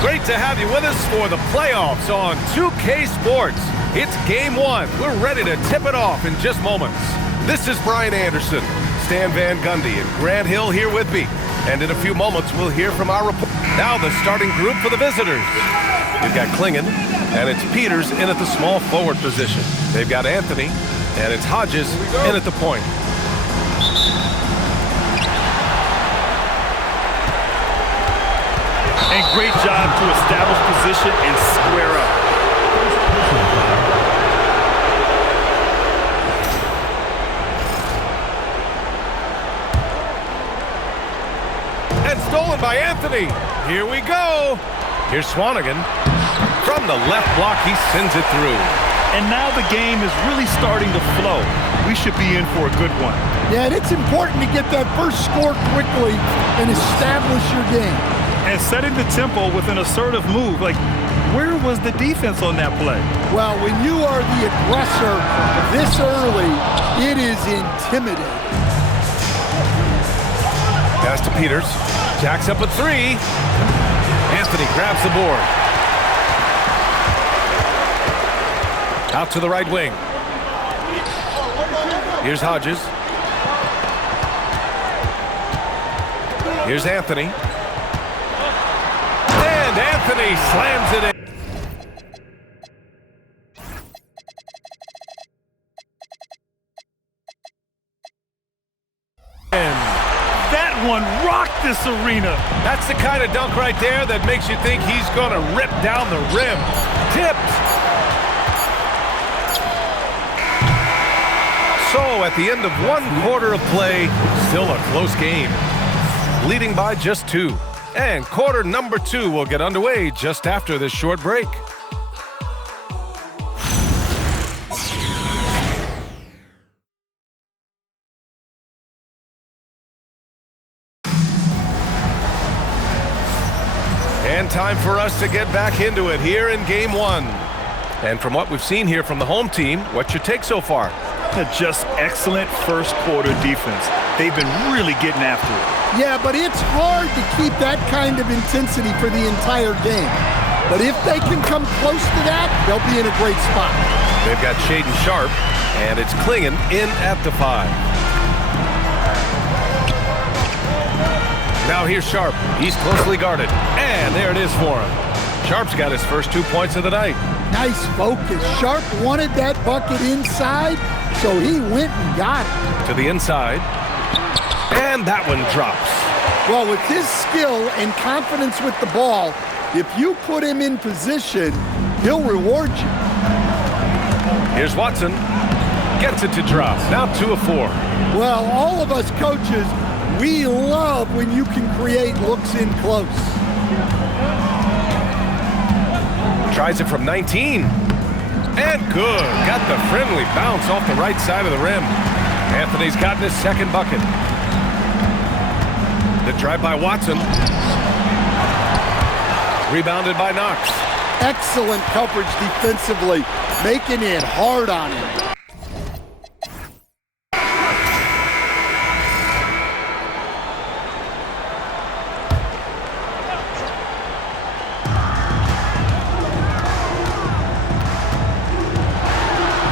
Great to have you with us for the playoffs on 2K Sports. It's game one. We're ready to tip it off in just moments. This is Brian Anderson, Stan Van Gundy, and Grant Hill here with me. And in a few moments, we'll hear from our report. Now the starting group for the visitors. You've got Klingon, and it's Peters in at the small forward position. They've got Anthony, and it's Hodges in at the point. And great job to establish position and square up. And stolen by Anthony. Here we go. Here's Swanigan. From the left block, he sends it through. And now the game is really starting to flow. We should be in for a good one. Yeah, and it's important to get that first score quickly and establish your game. And setting the tempo with an assertive move. Like, where was the defense on that play? Well, when you are the aggressor this early, it is intimidating. Pass to Peters. Jacks up a three. Anthony grabs the board. Out to the right wing. Here's Hodges. Here's Anthony. And Anthony slams it in. That one rocked this arena. That's the kind of dunk right there that makes you think he's going to rip down the rim. Tipped. So at the end of one quarter of play, still a close game. Leading by just 2. And quarter number 2 will get underway just after this short break. And time for us to get back into it here in game 1. And from what we've seen here from the home team, what's your take so far? Just excellent first quarter defense. They've been really getting after it. Yeah, but it's hard to keep that kind of intensity for the entire game. But if they can come close to that, they'll be in a great spot. They've got Shaden Sharp, and it's Klingon in at the 5. Now here's Sharp. He's closely guarded. And there it is for him. Sharp's got his first 2 points of the night. Nice focus. Sharp wanted that bucket inside, so he went and got it. To the inside. And that one drops. Well, with his skill and confidence with the ball, if you put him in position, he'll reward you. Here's Watson. Gets it to drop. Now 2 of 4. Well, all of us coaches, we love when you can create looks in close. Tries it from 19. And good. Got the friendly bounce off the right side of the rim. Anthony's gotten his second bucket. The drive by Watson. Rebounded by Knox. Excellent coverage defensively, making it hard on him.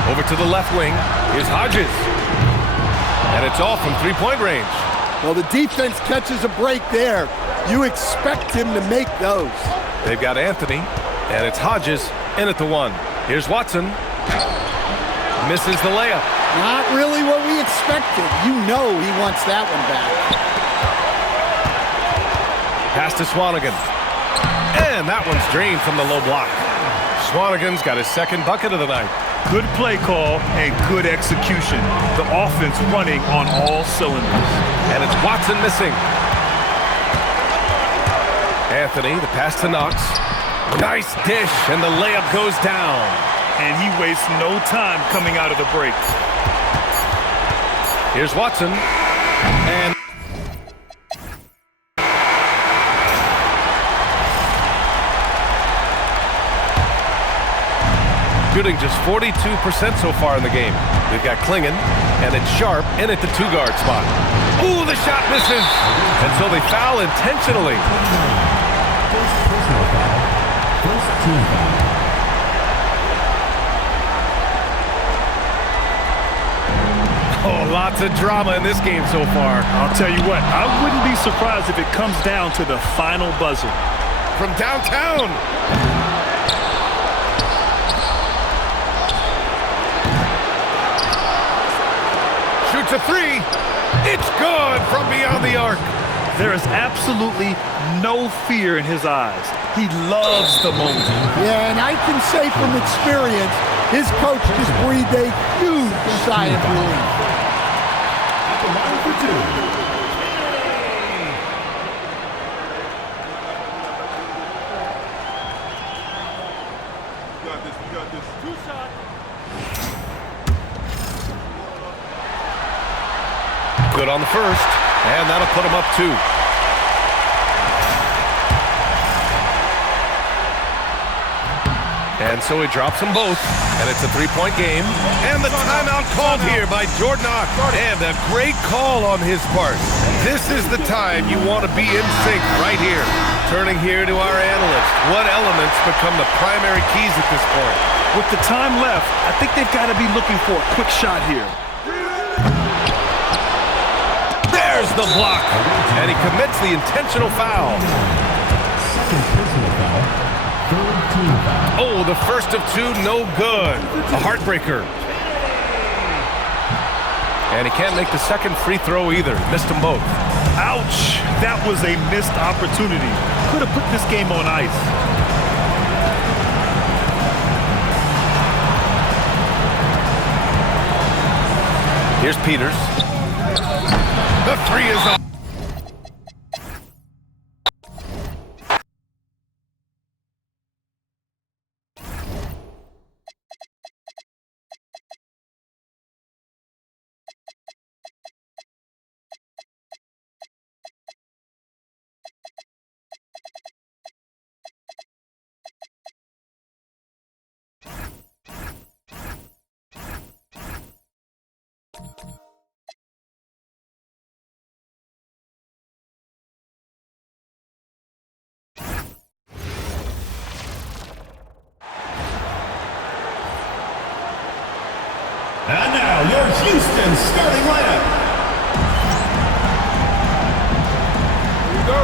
Over to the left wing. Here's Hodges. And it's off from 3-point range. Well, the defense catches a break there. You expect him to make those. They've got Anthony, and it's Hodges in at the 1. Here's Watson. Misses the layup. Not really what we expected. You know he wants that one back. Pass to Swanigan. And that one's drained from the low block. Swanigan's got his second bucket of the night. Good play call and good execution. The offense running on all cylinders. And it's Watson missing. Anthony, the pass to Knox. Nice dish, and the layup goes down. And he wastes no time coming out of the break. Here's Watson. And shooting just 42% so far in the game. They've got Klingon, and it's Sharp in at the 2-guard spot. Ooh, the shot misses! And so they foul intentionally. Personal foul. Oh, lots of drama in this game so far. I'll tell you what, I wouldn't be surprised if it comes down to the final buzzer. From downtown. Shoots a three. It's good from beyond the arc. There is absolutely no fear in his eyes. He loves the moment. Yeah, and I can say from experience, his coach just breathed a huge sigh of relief. At the line for two. Good on the first, and that'll put him up 2. And so he drops them both, and it's a 3-point game. And the timeout called here by Jordan Ock. And a great call on his part. This is the time you want to be in sync right here. Turning here to our analyst. What elements become the primary keys at this point? With the time left, I think they've got to be looking for a quick shot here. There's the block. And he commits the intentional foul. Second personal foul. Third team foul. Oh, the first of 2, no good. A heartbreaker. And he can't make the second free throw either. Missed them both. Ouch! That was a missed opportunity. Could have put this game on ice. Here's Peters. The 3 is up. And now your Houston starting lineup. Here we go.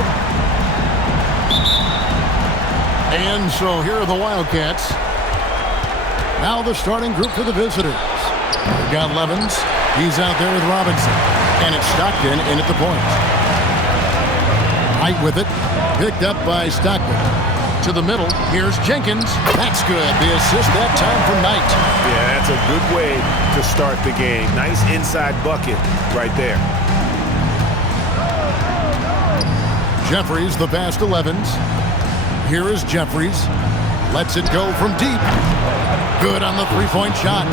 And so here are the Wildcats. Now the starting group for the visitors. We've got Levens. He's out there with Robinson. And it's Stockton in at the point. Knight with it. Picked up by Stockton. To the middle. Here's Jenkins. That's good. The assist that time from Knight. Yeah, that's a good way to start the game. Nice inside bucket right there. Jeffries, the pass to Levens. Here is Jeffries. Lets it go from deep. Good on the three-point shot.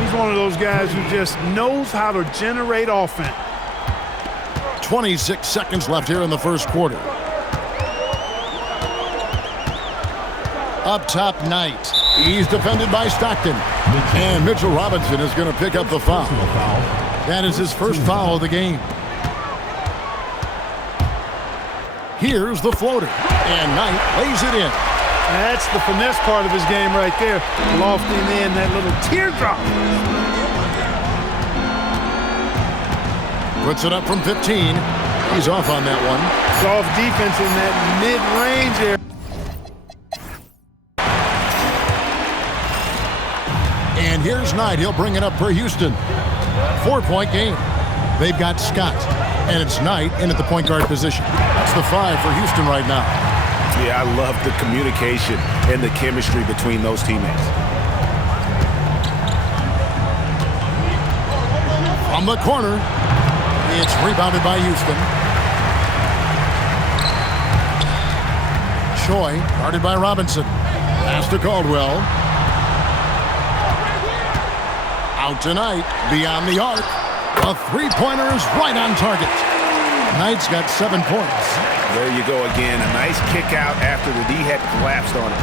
He's one of those guys who just knows how to generate offense. 26 seconds left here in the first quarter. Up top, Knight. He's defended by Stockton. And Mitchell Robinson is going to pick up the foul. That is his first foul of the game. Here's the floater. And Knight lays it in. That's the finesse part of his game right there. Lofting in that little teardrop. Puts it up from 15. He's off on that one. Soft defense in that mid-range area. And here's Knight. He'll bring it up for Houston. 4-point game. They've got Scott. And it's Knight in at the point guard position. That's the 5 for Houston right now. Yeah, I love the communication and the chemistry between those teammates. From the corner, it's rebounded by Houston. Choi, guarded by Robinson. Pass to Caldwell. Out tonight, beyond the arc. A three-pointer is right on target. Knight's got 7 points. There you go again. A nice kick out after the D had collapsed on him.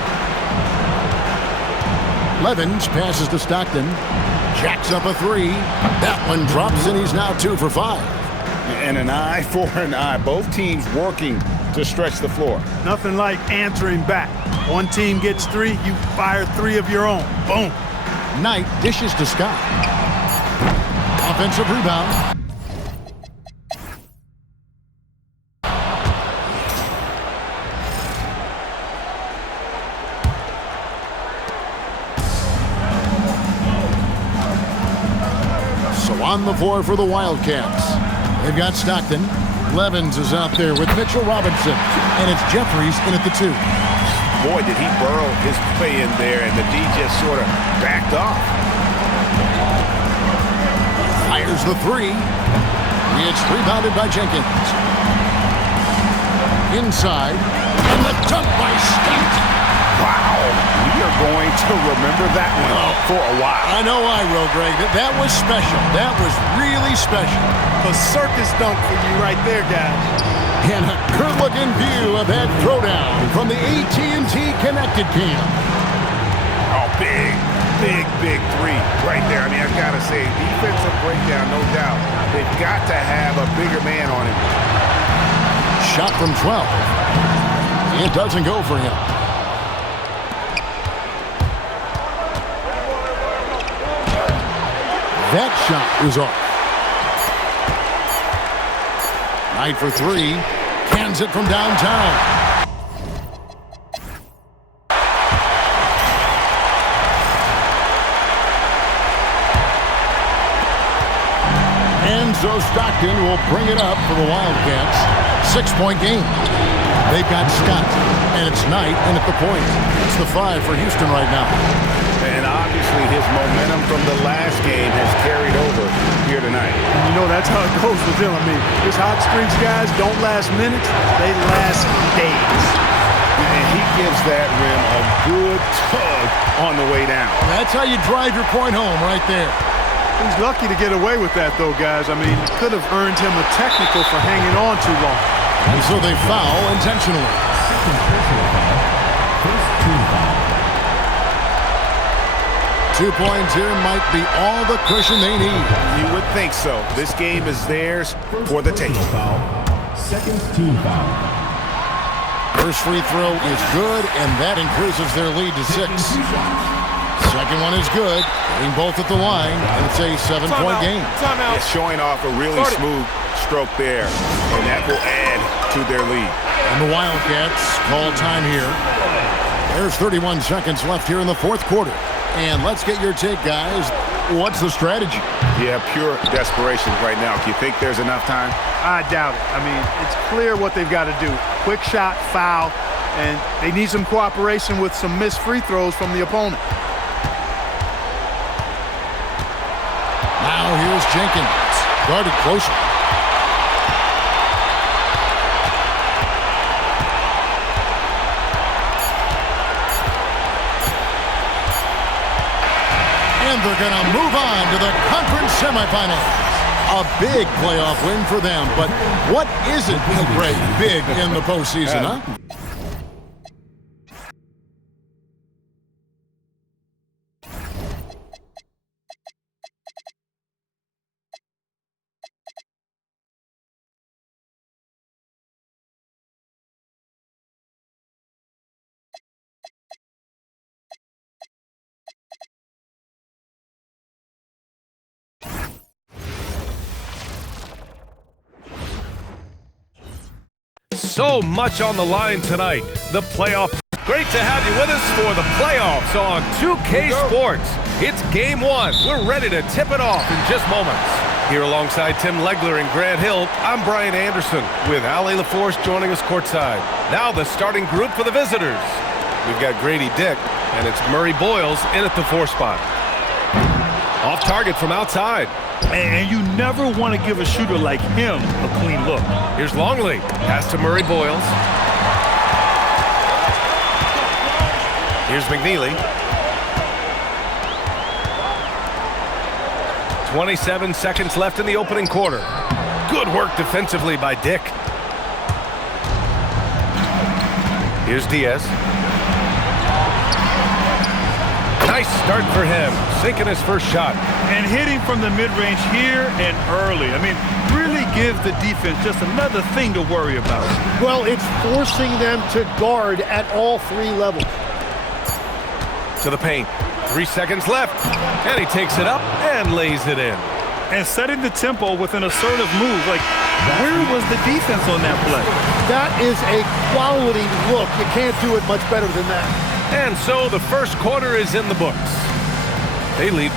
Levens passes to Stockton. Jacks up a 3. That one drops, and he's now 2 for 5. And an eye for an eye. Both teams working to stretch the floor. Nothing like answering back. One team gets 3, you fire 3 of your own. Boom. Knight dishes to Scott. Offensive rebound. So on the floor for the Wildcats. They've got Stockton. Levens is out there with Mitchell Robinson. And it's Jeffries in at the 2. Boy, did he burrow his play in there, and the D just sort of backed off. Fires the 3. It's rebounded by Jenkins. Inside. And the dunk by Scott. Wow. We are going to remember that one for a while. I know I will, Greg. That was special. That was really special. A circus dunk for you right there, guys. And a good-looking view of that throwdown from the AT&T Connected Cam. Oh, big 3 right there. I mean, I've got to say, defensive breakdown, no doubt. They've got to have a bigger man on it. Shot from 12. It doesn't go for him. That shot is off. Knight for 3. Cans it from downtown. And so Stockton will bring it up for the Wildcats. 6-point game. They've got Scott, and it's Knight in at the point. It's the 5 for Houston right now. And obviously his momentum from the last game has carried over here tonight. You know, that's how it goes with him. I mean, his hot streaks, guys, don't last minutes. They last days. And he gives that rim a good tug on the way down. That's how you drive your point home right there. He's lucky to get away with that, though, guys. I mean, could have earned him a technical for hanging on too long. And so they foul intentionally. Second personal foul. First team foul. 2 points here might be all the cushion they need. You would think so. This game is theirs for the taking. Foul. Second team foul. First free throw is good, and that increases their lead to 6. Second one is good. Getting both at the line, and it's a 7-point game. It's showing off a really smooth stroke there, and that will add to their lead. And the Wildcats call time here. There's 31 seconds left here in the 4th quarter. And let's get your take, guys. What's the strategy? Yeah, pure desperation right now. Do you think there's enough time? I doubt it. I mean, it's clear what they've got to do. Quick shot, foul, and they need some cooperation with some missed free throws from the opponent. Now here's Jenkins. Guarded closer. And they're going to move on to the conference semifinals. A big playoff win for them, but what isn't great big in the postseason, huh? So much on the line tonight. The playoff. Great to have you with us for the playoffs on 2K Sports. It's game 1. We're ready to tip it off in just moments. Here alongside Tim Legler and Grant Hill, I'm Brian Anderson with Ali LaForce joining us courtside. Now the starting group for the visitors. We've got Grady Dick, and it's Murray Boyles in at the 4 spot. Off target from outside. And you never want to give a shooter like him a clean look. Here's Longley. Pass to Murray Boyles. Here's McNeely. 27 seconds left in the opening quarter. Good work defensively by Dick. Here's Diaz. Nice start for him. Sinking his first shot. And hitting from the mid-range here and early. I mean, really gives the defense just another thing to worry about. Well, it's forcing them to guard at all three levels. To the paint. 3 seconds left. And he takes it up and lays it in. And setting the tempo with an assertive move. Like, where was the defense on that play? That is a quality look. You can't do it much better than that. And so the first quarter is in the books. They lead.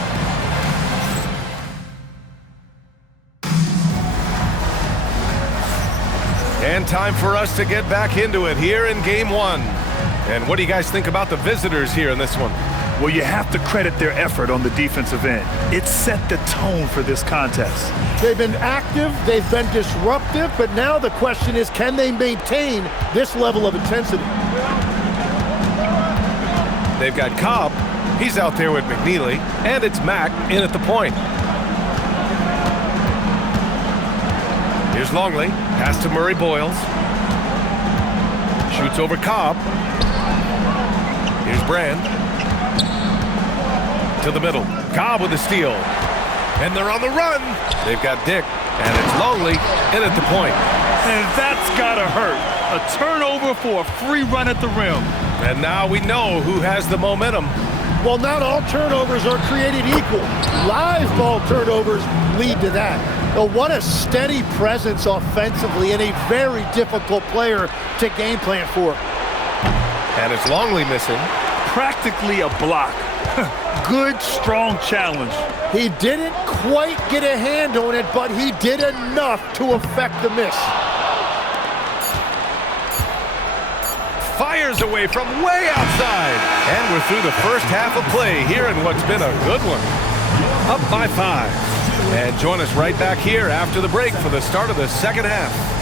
And time for us to get back into it here in game one. And what do you guys think about the visitors here in this one? Well, you have to credit their effort on the defensive end. It set the tone for this contest. They've been active, they've been disruptive, but now the question is, can they maintain this level of intensity? They've got Cobb. He's out there with McNeely. And it's Mack in at the point. Here's Longley. Pass to Murray Boyles. Shoots over Cobb. Here's Brand. To the middle. Cobb with the steal. And they're on the run. They've got Dick. And it's Longley in at the point. And that's gotta hurt. A turnover for a free run at the rim. And now we know who has the momentum. Well, not all turnovers are created equal. Live ball turnovers lead to that. But what a steady presence offensively and a very difficult player to game plan for. And it's Longley missing. Practically a block. Good, strong challenge. He didn't quite get a hand on it, but he did enough to affect the miss. Fires away from way outside. And we're through the first half of play here in what's been a good one. Up by 5. And join us right back here after the break for the start of the second half.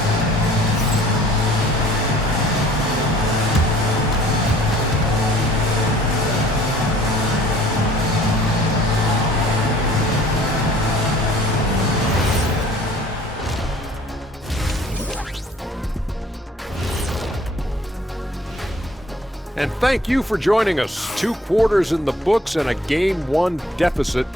And thank you for joining us. 2 quarters in the books and a game 1 deficit.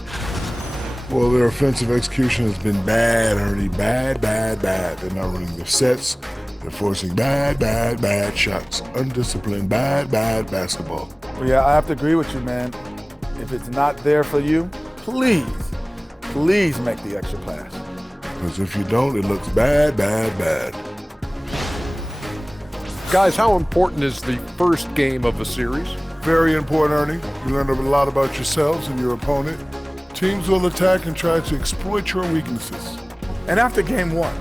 Well, their offensive execution has been bad, Ernie. Bad. They're not running their sets. They're forcing bad shots. Undisciplined, bad basketball. Well, yeah, I have to agree with you, man. If it's not there for you, please make the extra pass. Because if you don't, it looks bad. Guys, how important is the first game of a series? Very important, Ernie. You learn a lot about yourselves and your opponent. Teams will attack and try to exploit your weaknesses. And after game 1,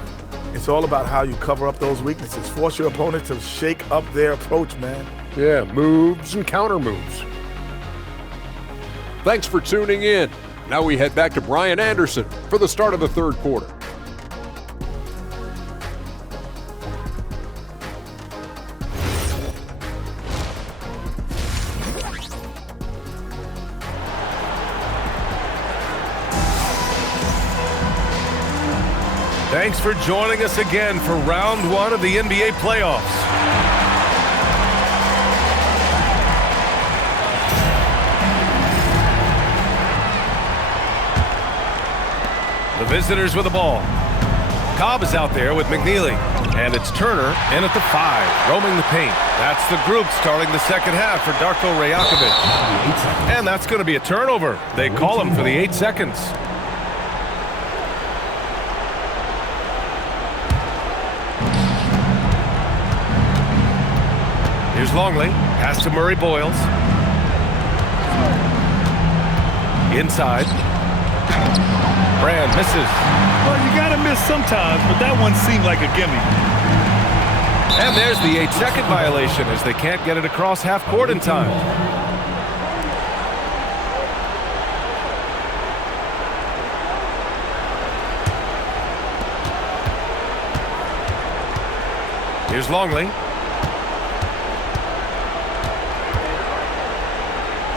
it's all about how you cover up those weaknesses. Force your opponent to shake up their approach, man. Yeah, moves and counter moves. Thanks for tuning in. Now we head back to Brian Anderson for the start of the third quarter. Thanks for joining us again for round 1 of the NBA playoffs. The visitors with the ball. Cobb is out there with McNeely. And it's Turner in at the 5, roaming the paint. That's the group starting the second half for Darko Rajakovic. And that's going to be a turnover. They call him for the 8 seconds. Here's Longley. Pass to Murray Boyles. Inside. Brand misses. Well, you gotta miss sometimes, but that one seemed like a gimme. And there's the 8-second violation as they can't get it across half court in time. Here's Longley.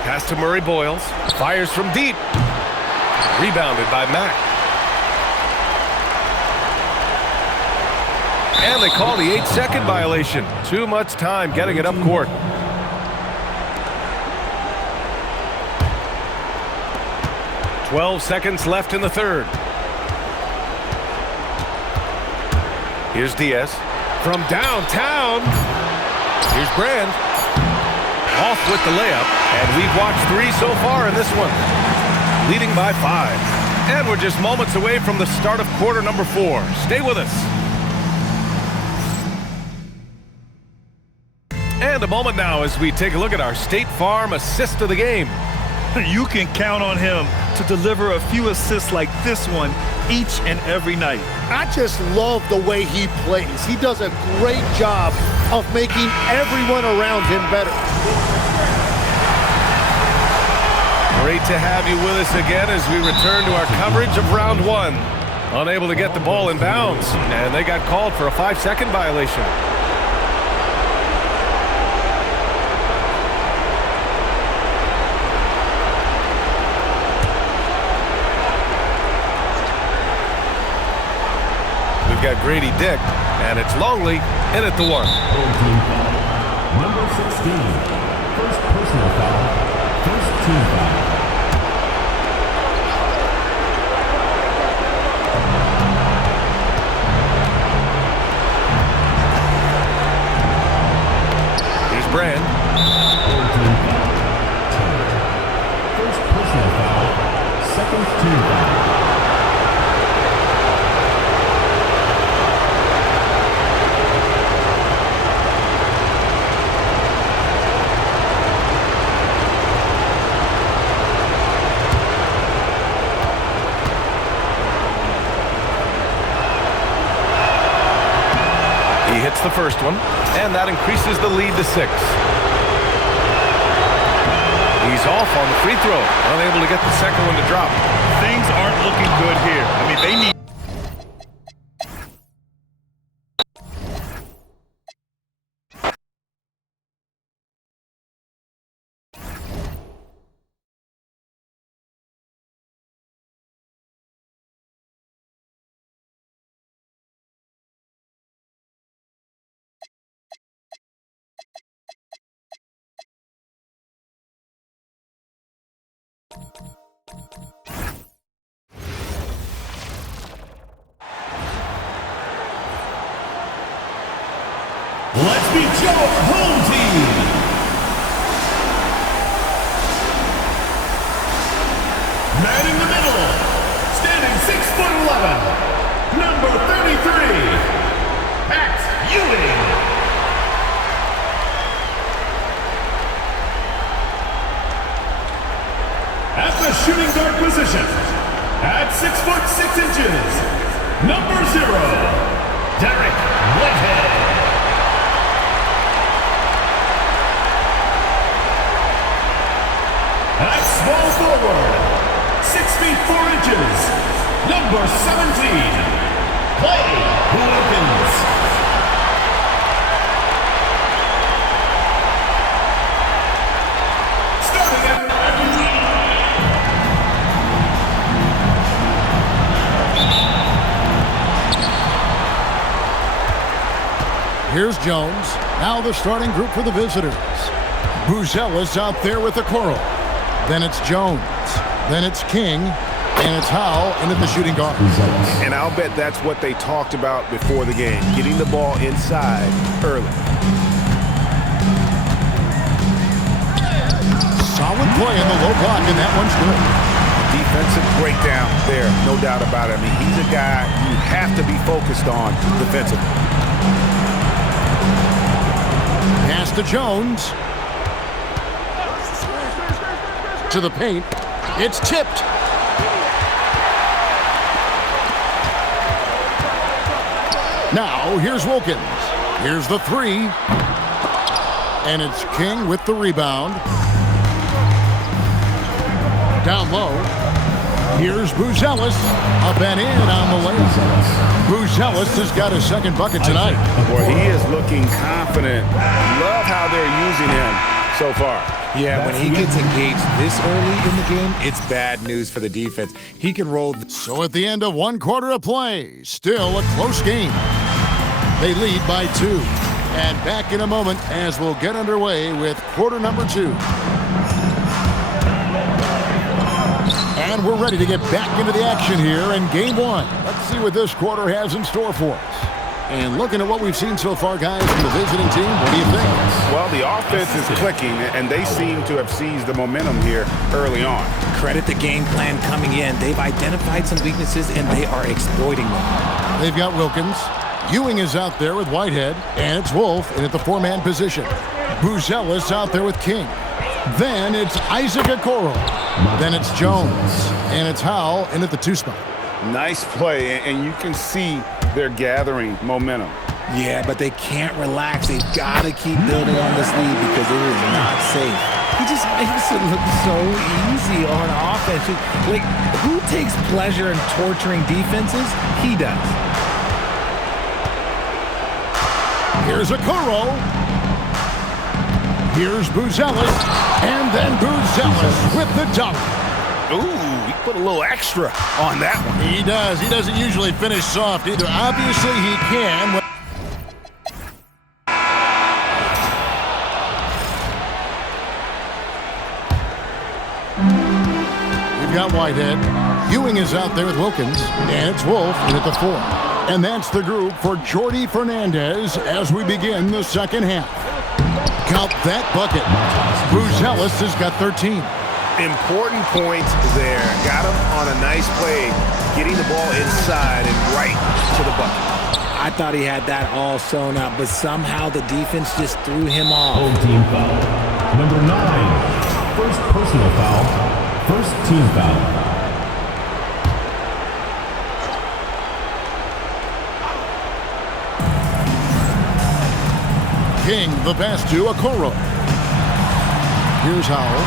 Pass to Murray Boyles. Fires from deep. Rebounded by Mack. And they call the 8-second violation. Too much time getting it up court. .12 seconds left in the third. Here's Diaz. From downtown, here's Brand. Off with the layup, and we've watched 3 so far in this one. Leading by 5. And we're just moments away from the start of quarter number 4. Stay with us. And a moment now as we take a look at our State Farm assist of the game. You can count on him to deliver a few assists like this one each and every night. I just love the way he plays. He does a great job of making everyone around him better. Great to have you with us again as we return to our coverage of round 1. Unable to get the ball in bounds, and they got called for a 5-second violation. We've got Grady Dick, and it's Longley in at the 1. Number 16. First personal foul. First team foul. Here's Brand. First personal foul. Second team foul. He hits the first one, and that increases the lead to 6. He's off on the free throw, unable to get the second one to drop. Things aren't looking good here. I mean, they need... Let's be Joe's home team. Man in the middle, standing 6'11", number 33, Pat Ewing. At the shooting guard position, at 6'6", number 0, Derek Whitehead. At small forward, 6 feet 4 inches, number 17, Clay Wilkins. Starting at Here's Jones. Now the starting group for the visitors. Buzelis out there with the Coral. Then it's Jones. Then it's King. And it's Howell in at the shooting guard. And I'll bet that's what they talked about before the game, getting the ball inside early. Solid play in the low block, and that one's good. Defensive breakdown there, no doubt about it. I mean, he's a guy you have to be focused on defensively. Pass to Jones. To the paint. It's tipped. Now, here's Wilkins. Here's the 3. And it's King with the rebound. Down low. Here's Buzelis. Up and in on the layup. Buzelis has got his second bucket tonight. Boy, he is looking confident. Love how they're using him so far. Yeah, when he gets engaged this early in the game, it's bad news for the defense. He can roll. So at the end of one quarter of play, still a close game. They lead by 2. And back in a moment as we'll get underway with quarter number 2. And we're ready to get back into the action here in game 1. Let's see what this quarter has in store for us. And looking at what we've seen so far, guys, from the visiting team, what do you think? Well, the offense is clicking, and they seem to have seized the momentum here early on. Credit the game plan coming in. They've identified some weaknesses, and they are exploiting them. They've got Wilkins. Ewing is out there with Whitehead, and it's Wolf in at the four-man position. Buzelis out there with King. Then it's Isaac Okoro. Then it's Jones, and it's Howell in at the two spot. Nice play, and you can see they're gathering momentum. Yeah, but they can't relax. They've got to keep building on this lead because it is not safe. He just makes it look so easy on offense. Like, who takes pleasure in torturing defenses? He does. Here's Okoro. Here's Buzelis. And then Buzelis with the dunk. Ooh, he put a little extra on that one. He does. He doesn't usually finish soft either. Obviously, he can. We've got Whitehead. Ewing is out there with Wilkins. And it's Wolf in at the four. And that's the group for Jordi Fernandez as we begin the second half. Count that bucket. Buzelis has got 13. Important points there. Got him on a nice play, getting the ball inside and right to the bucket. I thought he had that all sewn up, but somehow the defense just threw him off. Home team foul. Number 9. First personal foul. First team foul. King, the pass to Okoro. Here's Howell.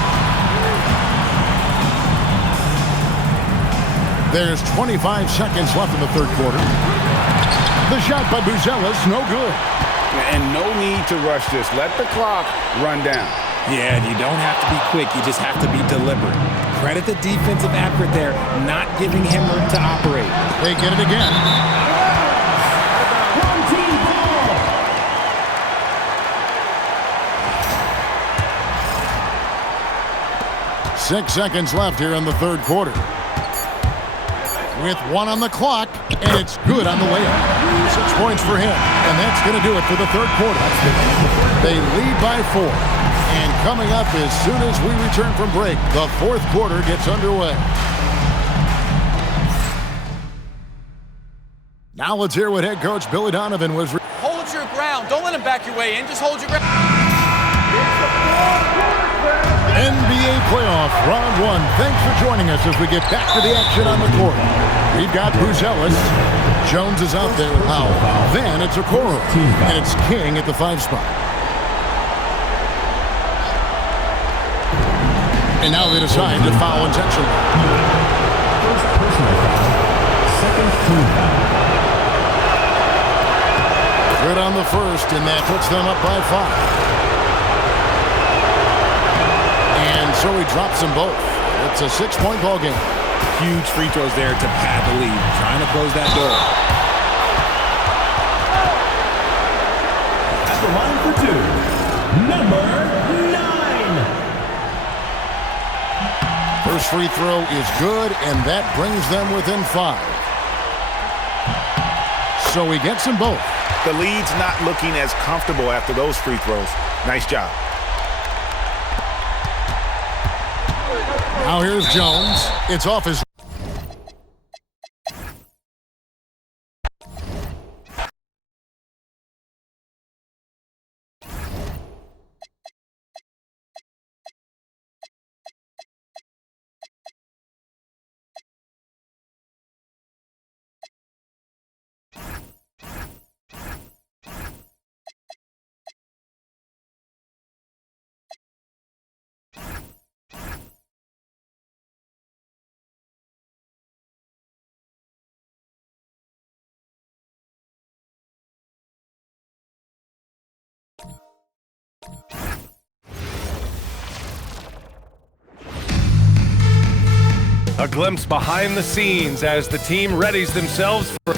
There's 25 seconds left in the third quarter. The shot by Buzelis, no good. And no need to rush this. Let the clock run down. Yeah, and you don't have to be quick. You just have to be deliberate. Credit the defensive effort there, not giving him room to operate. They get it again. One team foul. 6 seconds left here in the third quarter. With one on the clock, and it's good on the layup. 6 points for him, and that's going to do it for the third quarter. They lead by 4. And coming up as soon as we return from break, the fourth quarter gets underway. Now let's hear what head coach Billy Donovan was. Hold your ground. Don't let him back your way in. Just hold your ground. NBA playoff round 1. Thanks for joining us as we get back to the action on the court. We've got Buzelis. Jones is out there with Howell. Then it's Okoro. And it's King at the 5 spot. And now they decide to foul intentionally. First personal foul. Second team foul. Good on the first, and that puts them up by 5. And so he drops them both. It's a 6-point ball game. Huge free throws there to pad the lead, trying to close that door. At the line for 2, number 9. First free throw is good, and that brings them within 5. So he gets them both. The lead's not looking as comfortable after those free throws. Nice job. Now here's Jones. It's off his... A glimpse behind the scenes as the team readies themselves for...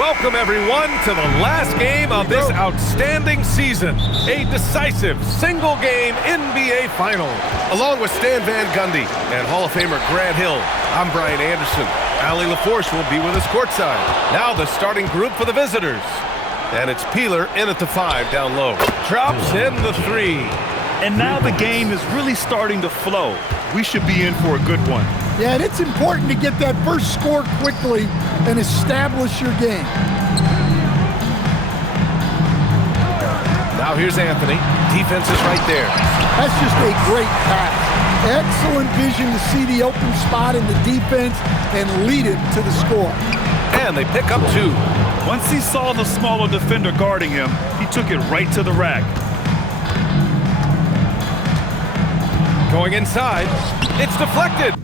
Welcome, everyone, to the last game of this outstanding season. A decisive single-game NBA Final. Along with Stan Van Gundy and Hall of Famer Grant Hill, I'm Brian Anderson. Allie LaForce will be with us courtside. Now the starting group for the visitors. And it's Peeler in at the 5 down low. Drops in the 3. And now the game is really starting to flow. We should be in for a good one. Yeah, and it's important to get that first score quickly and establish your game. Now here's Anthony. Defense is right there. That's just a great pass. Excellent vision to see the open spot in the defense and lead it to the score. And they pick up 2. Once he saw the smaller defender guarding him, he took it right to the rack. Going inside. It's deflected.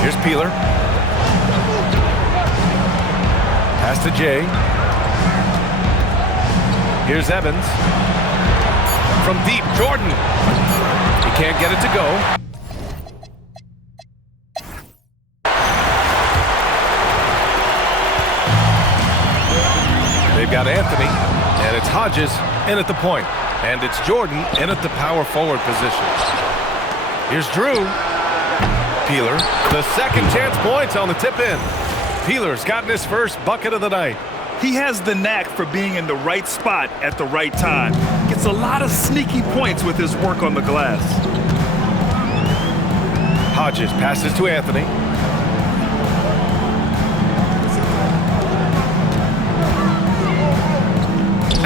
Here's Peeler. Pass to Jay. Here's Evans. From deep, Jordan. He can't get it to go. They've got Anthony, and it's Hodges in at the point. And it's Jordan in at the power forward position. Here's Drew. Peeler, the second chance points on the tip in. Peeler's gotten his first bucket of the night. He has the knack for being in the right spot at the right time. Gets a lot of sneaky points with his work on the glass. Hodges passes to Anthony.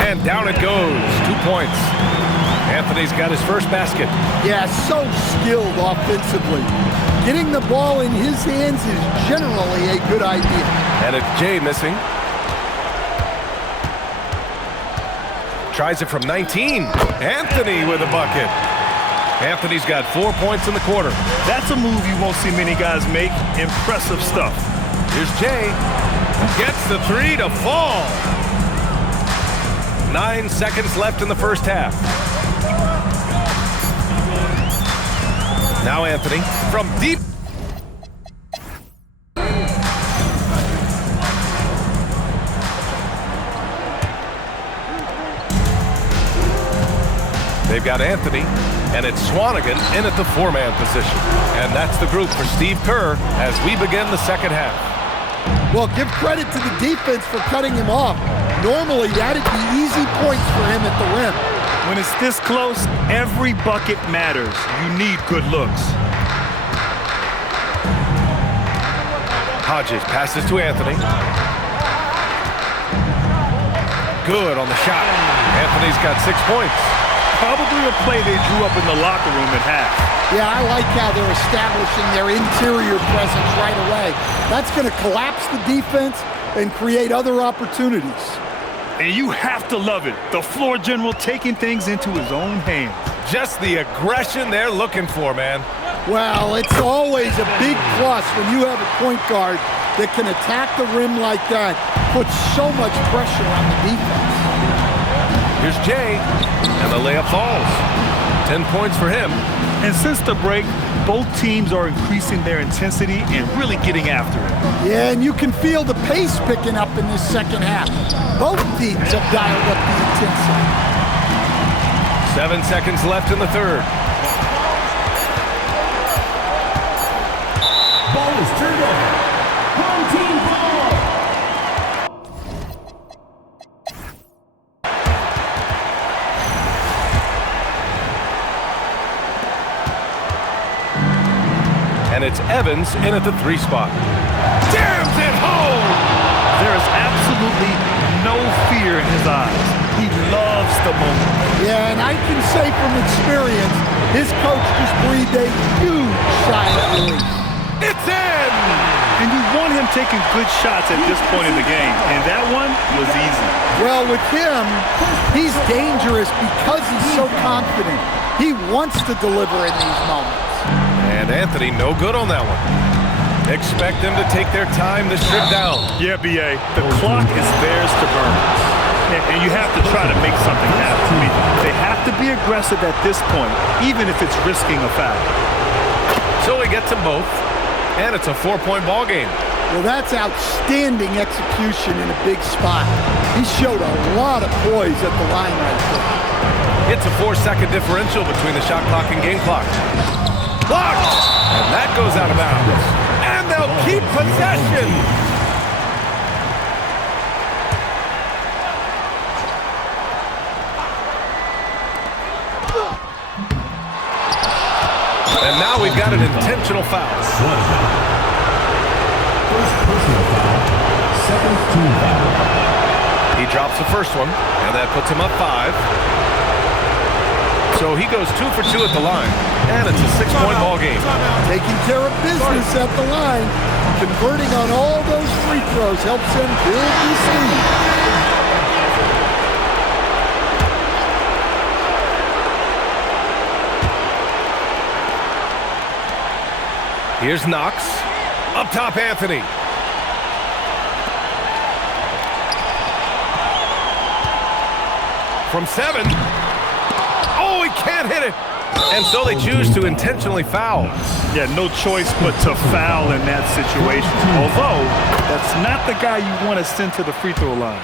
And down it goes. 2 points. Anthony's got his first basket. Yeah, so skilled offensively. Getting the ball in his hands is generally a good idea. And it's Jay missing. Tries it from 19. Anthony with a bucket. Anthony's got 4 points in the quarter. That's a move you won't see many guys make. Impressive stuff. Here's Jay. Gets the 3 to fall. 9 seconds left in the first half. Now Anthony from deep. They've got Anthony, and it's Swanigan in at the 4-man position. And that's the group for Steve Kerr as we begin the second half. Well, give credit to the defense for cutting him off. Normally, that'd be easy points for him at the rim. When it's this close, every bucket matters. You need good looks. Hodges passes to Anthony. Good on the shot. Anthony's got 6 points. Probably a play they drew up in the locker room at half. Yeah, I like how they're establishing their interior presence right away. That's going to collapse the defense and create other opportunities. And you have to love it. The floor general taking things into his own hands. Just the aggression they're looking for, man. Well, it's always a big plus when you have a point guard that can attack the rim like that, puts so much pressure on the defense. Here's Jay, and the layup falls. 10 points for him. And since the break, both teams are increasing their intensity and really getting after it. Yeah, and you can feel the pace picking up in this second half. Both teams have dialed up the intensity. 7 seconds left in the third. Ball is turned over. Home team ball. And it's Evans in at the 3 spot. Jams it home! There is absolutely no fear in his eyes. He loves the moment. Yeah, and I can say from experience, his coach just breathed a huge sigh of relief. It's in! And you want him taking good shots at this point in the game, and that one was easy. Well, with him, he's dangerous because he's so confident. He wants to deliver in these moments. And Anthony, no good on that one. Expect them to take their time this trip down. Yeah, B.A., the clock is theirs to burn. And you have to try to make something happen. I mean, they have to be aggressive at this point, even if it's risking a foul. So he gets them both, and it's a 4-point ball game. Well, that's outstanding execution in a big spot. He showed a lot of poise at the line right there. It's a 4-second differential between the shot clock and game clock. Blocked! And that goes out of bounds. And they'll keep possession. And now we've got an intentional foul. First personal foul, second team foul. He drops the first one, and that puts him up 5. So he goes 2 for 2 at the line, and it's a 6-point ball game. Taking care of business at the line. Converting on all those free throws helps him build this lead. Here's Knox. Up top, Anthony. From 7. Oh, he can't hit it. And so they choose to intentionally foul. Yeah, no choice but to foul in that situation. Although, that's not the guy you want to send to the free throw line.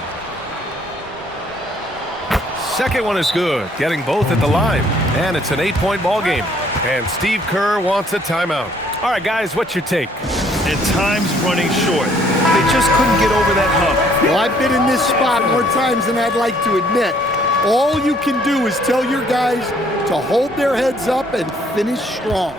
Second one is good, getting both at the line. And it's an 8-point ball game. And Steve Kerr wants a timeout. All right, guys, what's your take? And time's running short. They just couldn't get over that hump. Well, I've been in this spot more times than I'd like to admit. All you can do is tell your guys to hold their heads up and finish strong.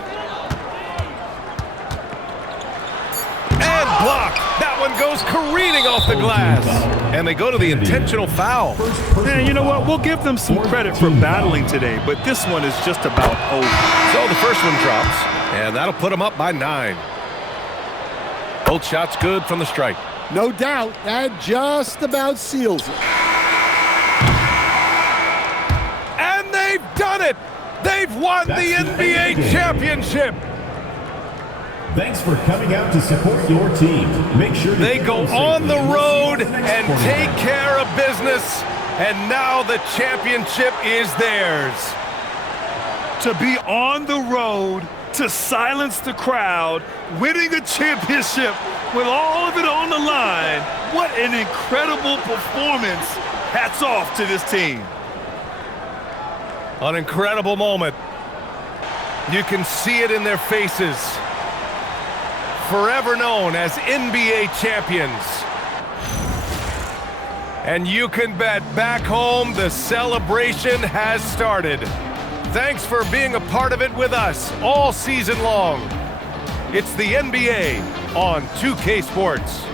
And blocked. That one goes careening off the glass. And they go to the intentional foul. Man, you know what? We'll give them some credit for battling today, but this one is just about over. So the first one drops, and that'll put them up by 9. Both shots good from the strike. No doubt, that just about seals it. And they've done it! They've won the NBA championship! Thanks for coming out to support your team. Make sure they go on the road and take care of business, and now the championship is theirs. To be on the road, to silence the crowd, winning a championship with all of it on the line, what an incredible performance. Hats off to this team. An incredible moment. You can see it in their faces. Forever known as NBA champions. And you can bet back home the celebration has started. Thanks for being a part of it with us all season long. It's the NBA on 2K Sports.